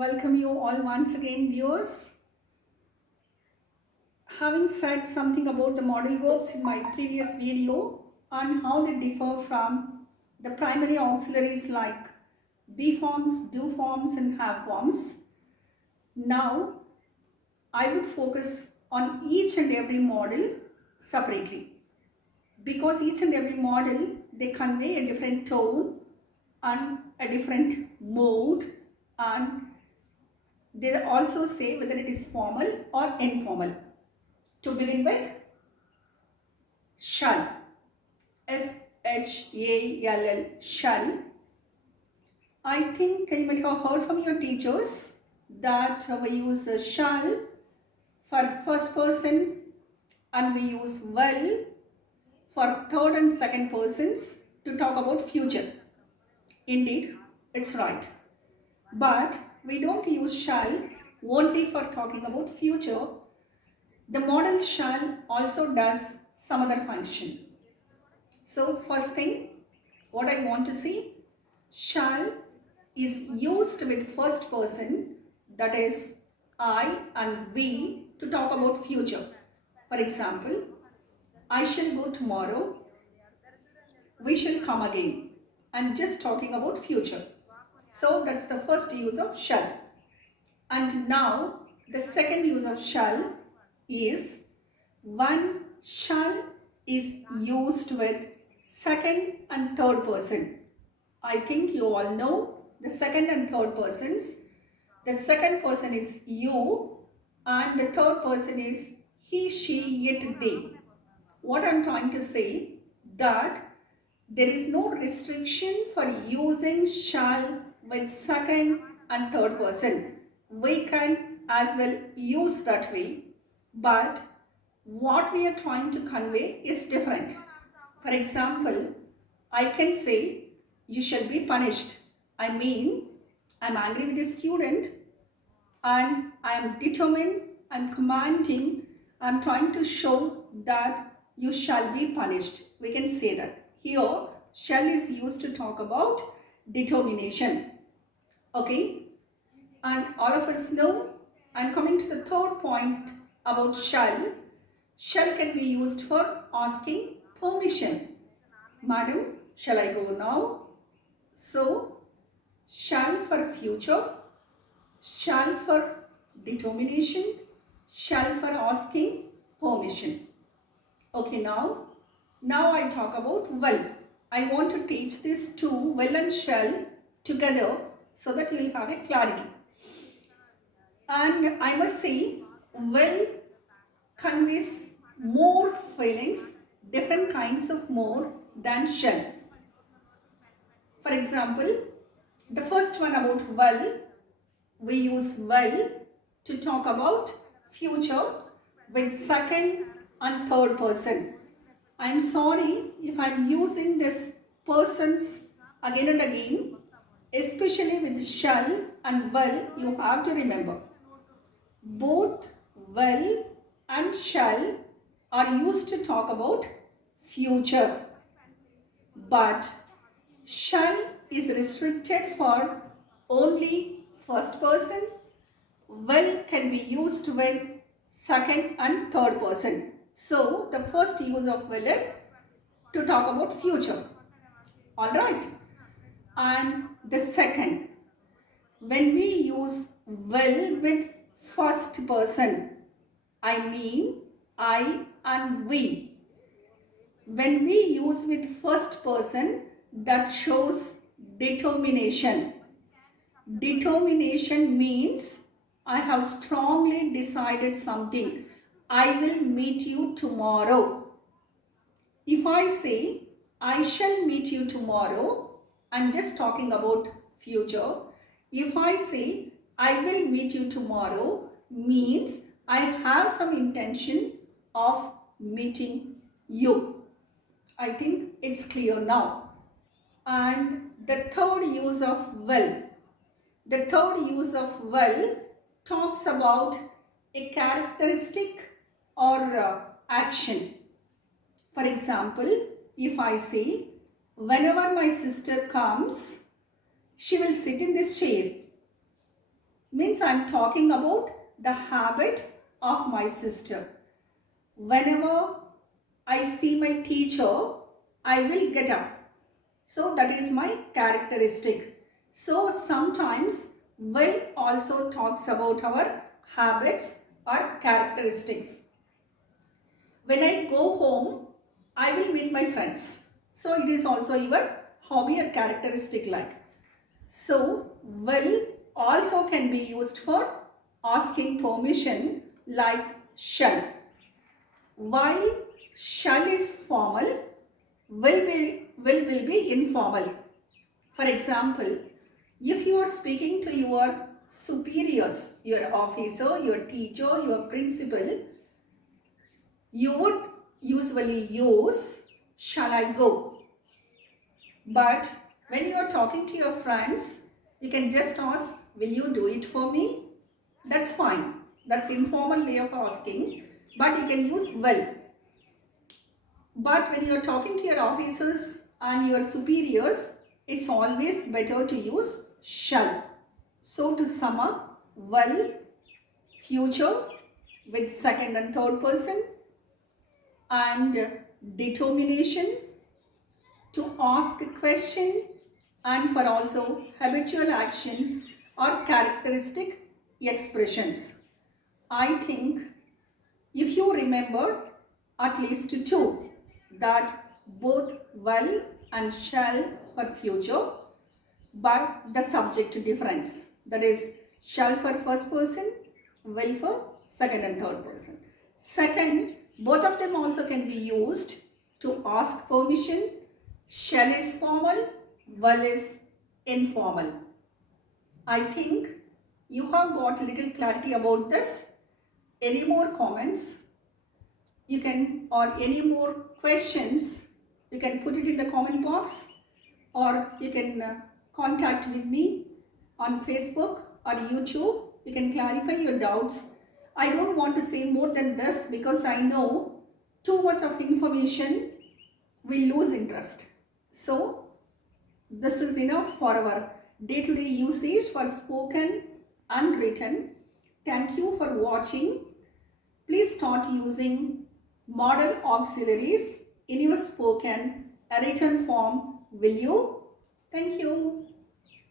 welcome you all once again, viewers. Having said something about the modal verbs in my previous video on how they differ from the primary auxiliaries like be forms, do forms and have forms, now I would focus on each and every model separately, because each and every model they convey a different tone and a different mode, and they also say whether it is formal or informal. To begin with, shall, S-H-A-L-L, shall. I think you might have heard from your teachers that we use shall for first person and we use will for third and second persons to talk about future. Indeed, it's right. But we don't use shall only for talking about future. The modal shall also does some other function. So first thing, what I want to see, shall is used with first person, that is I and we, to talk about future. For example, I shall go tomorrow, we shall come again. I'm just talking about future. So that's the first use of shall. And now the second use of shall is when shall is used with second and third person. I think you all know the second and third persons. The second person is you and the third person is he, she, it, they. What I'm trying to say, that there is no restriction for using shall with second and third person. We can as well use that way, but what we are trying to convey is different. For example, I can say, you shall be punished. I mean, I'm angry with the student and I'm determined, I'm commanding, I'm trying to show that you shall be punished. We can say that. Here, shall is used to talk about determination. Okay? And all of us know, I'm coming to the third point about shall. Shall can be used for asking permission. Madam, shall I go now? So, shall for future, shall for determination, shall for asking permission. Okay, now I talk about will. I want to teach these two, will and shall, together so that you will have a clarity. And I must say, will conveys more feelings, different kinds of more than shall. For example, the first one about will, we use will to talk about future with second and third person. I'm sorry if I'm using this persons again and again, especially with shall and will. You have to remember, both will and shall are used to talk about future, but shall is restricted for only first person. Will can be used with second and third person. So the first use of will is to talk about future. Alright. And the second, when we use will with first person, I mean I and we. When we use with first person, that shows determination. Determination means I have strongly decided something. I will meet you tomorrow. If I say I shall meet you tomorrow, I'm just talking about future. If I say I will meet you tomorrow, means I have some intention of meeting you. I think it's clear now. And the third use of will. The third use of will talks about a characteristic or action. For example, if I say, whenever my sister comes, she will sit in this chair. means I'm talking about the habit of my sister. Whenever I see my teacher, I will get up. So that is my characteristic. So sometimes will also talks about our habits or characteristics. When I go home, I will meet my friends. So it is also your hobby or characteristic like. So will also can be used for asking permission like shall. While shall is formal, will be informal. For example, if you are speaking to your superiors, your officer, your teacher, your principal, you would usually use shall I go. But when you are talking to your friends, you can just ask, will you do it for me? That's fine. That's informal way of asking, but you can use will. But when you are talking to your officers and your superiors, it's always better to use shall. So to sum up, will, future with second and third person, and determination to ask a question, and for also habitual actions or characteristic expressions. I think if you remember at least two, that both will and shall for future, but the subject difference, that is shall for first person, will for second and third person. Second, both of them also can be used to ask permission. Shall is formal, will is informal. I think you have got little clarity about this. Any more comments you can, or any more questions, you can put it in the comment box, or you can contact with me on Facebook or YouTube. You can clarify your doubts. I don't want to say more than this because I know too much of information will lose interest. So this is enough for our day-to-day usage for spoken and written. Thank you for watching. Please start using modal auxiliaries in your spoken and written form. Will you? Thank you.